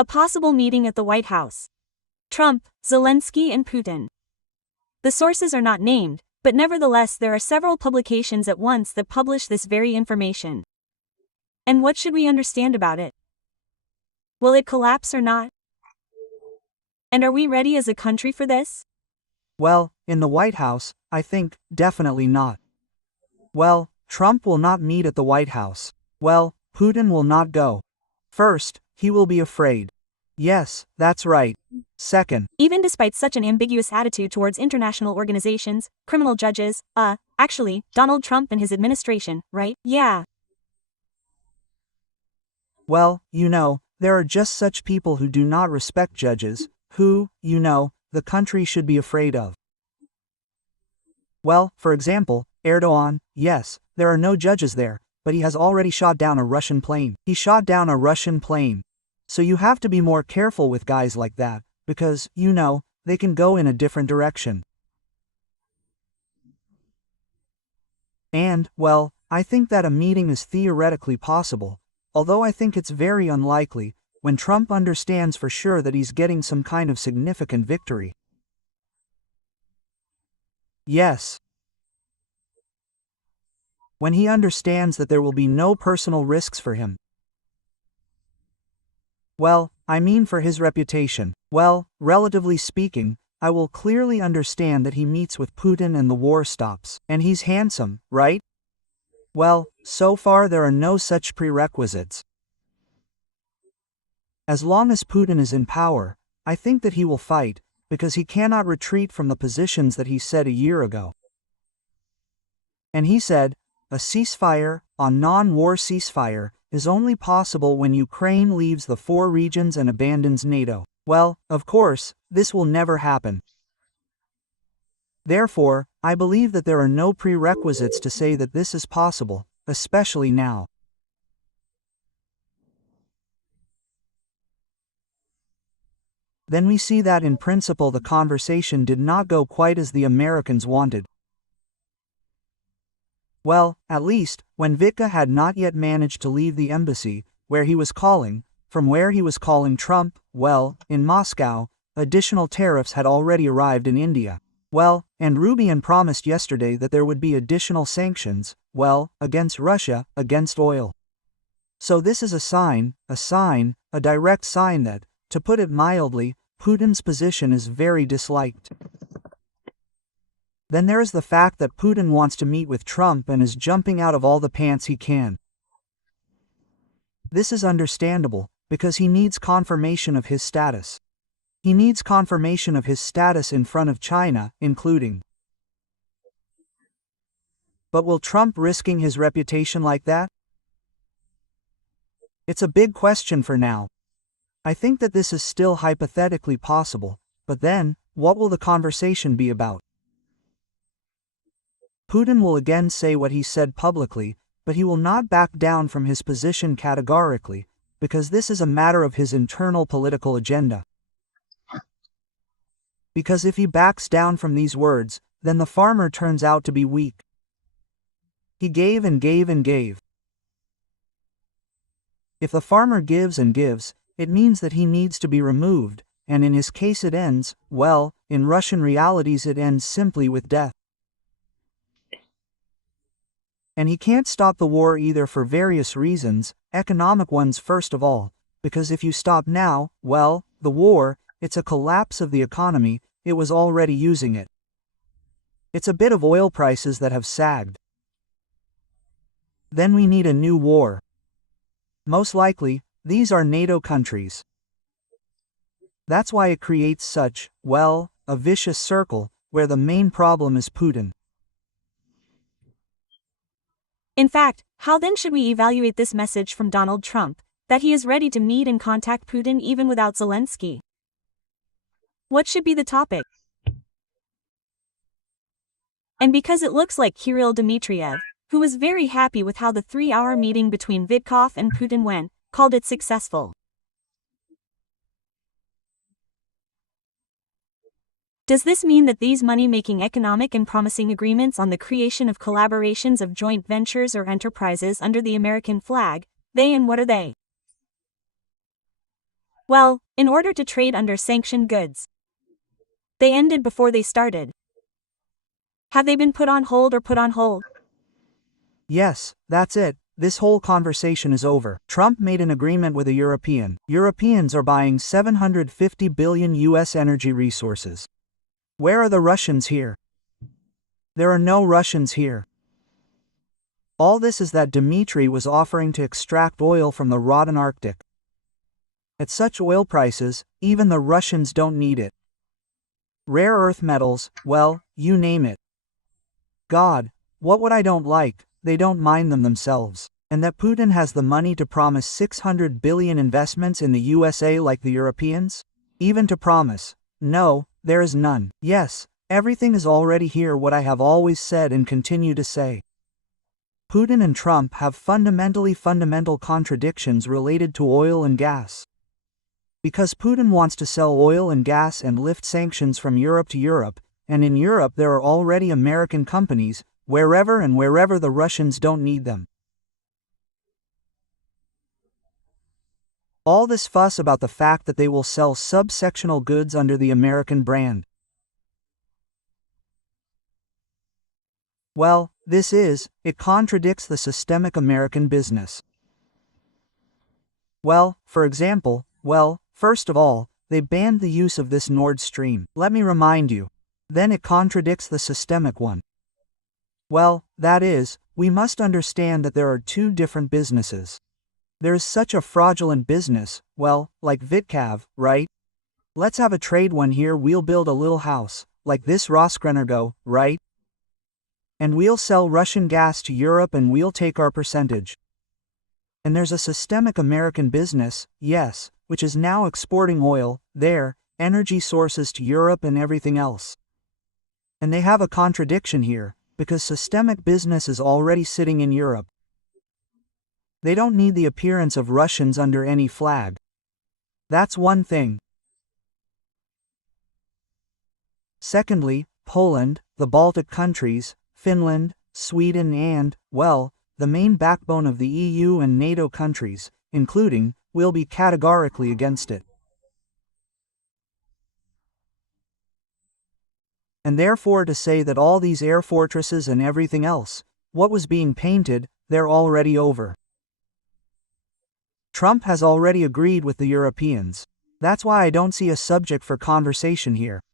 A possible meeting at the White House. Trump, Zelensky and Putin. The sources are not named, but nevertheless there are several publications at once that publish this very information. And what should we understand about it? Will it collapse or not? And are we ready as a country for this? Well, in the White House, I think, definitely not. Well, Trump will not meet at the White House. Well, Putin will not go. First, he will be afraid. Yes, that's right. Second, Even despite such an ambiguous attitude towards international organizations, criminal judges, actually, Donald Trump and his administration, right? Yeah. well, there are just such people who do not respect judges, who, the country should be afraid of. Well, for example, Erdogan, yes, there are no judges there, but he has already shot down a Russian plane. He shot down a Russian plane. So you have to be more careful with guys like that, because, they can go in a different direction. And, well, I think that a meeting is theoretically possible, although I think it's very unlikely, when Trump understands for sure that he's getting some kind of significant victory. Yes. When he understands that there will be no personal risks for him. Well, I mean for his reputation. Well, relatively speaking, I will clearly understand that he meets with Putin and the war stops. And he's handsome, right? Well, so far there are no such prerequisites. As long as Putin is in power, I think that he will fight, because he cannot retreat from the positions that he said a year ago. And he said, a ceasefire, a non-war ceasefire, is only possible when Ukraine leaves the 4 regions and abandons NATO. Well, of course, this will never happen. Therefore, I believe that there are no prerequisites to say that this is possible, especially now. Then we see that in principle the conversation did not go quite as the Americans wanted. Well, at least, when Vitka had not yet managed to leave the embassy, where he was calling, from where he was calling Trump, well, in Moscow, additional tariffs had already arrived in India. Well, and Rubin promised yesterday that there would be additional sanctions, well, against Russia, against oil. So this is a direct sign that, to put it mildly, Putin's position is very disliked. Then there is the fact that Putin wants to meet with Trump and is jumping out of all the pants he can. This is understandable, because he needs confirmation of his status. He needs confirmation of his status in front of China, including. But will Trump risking his reputation like that? It's a big question for now. I think that this is still hypothetically possible, but then, what will the conversation be about? Putin will again say what he said publicly, but he will not back down from his position categorically, because this is a matter of his internal political agenda. Because if he backs down from these words, then the farmer turns out to be weak. He gave and gave and gave. If the farmer gives and gives, it means that he needs to be removed, and in his case it ends, well, in Russian realities it ends simply with death. And he can't stop the war either for various reasons, economic ones first of all, because if you stop now, well, the war, it's a collapse of the economy, it was already using it. It's a bit of oil prices that have sagged. Then we need a new war. Most likely, these are NATO countries. That's why it creates such, well, a vicious circle, where the main problem is Putin. In fact, how then should we evaluate this message from Donald Trump, that he is ready to meet and contact Putin even without Zelensky? What should be the topic? And because it looks like Kirill Dmitriev, who was very happy with how the 3-hour meeting between Vitkov and Putin went, called it successful. Does this mean that these money-making economic and promising agreements on the creation of collaborations of joint ventures or enterprises under the American flag, they and what are they? Well, in order to trade under sanctioned goods. They ended before they started. Have they been put on hold or put on hold? Yes, that's it. This whole conversation is over. Trump made an agreement with a European. Europeans are buying 750 billion US energy resources. Where are the Russians here? There are no Russians here. All this is that Dmitry was offering to extract oil from the rotten Arctic. At such oil prices, even the Russians don't need it. Rare earth metals, well, you name it. God, what I don't like, they don't mind them themselves. And that Putin has the money to promise 600 billion investments in the USA like the Europeans? Even to promise. No, there is none. Yes, everything is already here, what I have always said and continue to say. Putin and Trump have fundamental contradictions related to oil and gas. Because Putin wants to sell oil and gas and lift sanctions from Europe to Europe, and in Europe there are already American companies, wherever the Russians don't need them. All this fuss about the fact that they will sell subsectional goods under the American brand. Well, it contradicts the systemic American business. Well, for example, first of all, they banned the use of this Nord Stream. Let me remind you. Then it contradicts the systemic one. Well, that is, we must understand that there are two different businesses. There is such a fraudulent business, well, like Vitkav, right? Let's have a trade one here, we'll build a little house, like this Roskrenergo, right? And we'll sell Russian gas to Europe and we'll take our percentage. And there's a systemic American business, yes, which is now exporting oil, their energy sources to Europe and everything else. And they have a contradiction here, because systemic business is already sitting in Europe. They don't need the appearance of Russians under any flag. That's one thing. Secondly, Poland, the Baltic countries, Finland, Sweden and, well, the main backbone of the EU and NATO countries, including, will be categorically against it. And therefore to say that all these air fortresses and everything else, what was being painted, they're already over. Trump has already agreed with the Europeans. That's why I don't see a subject for conversation here.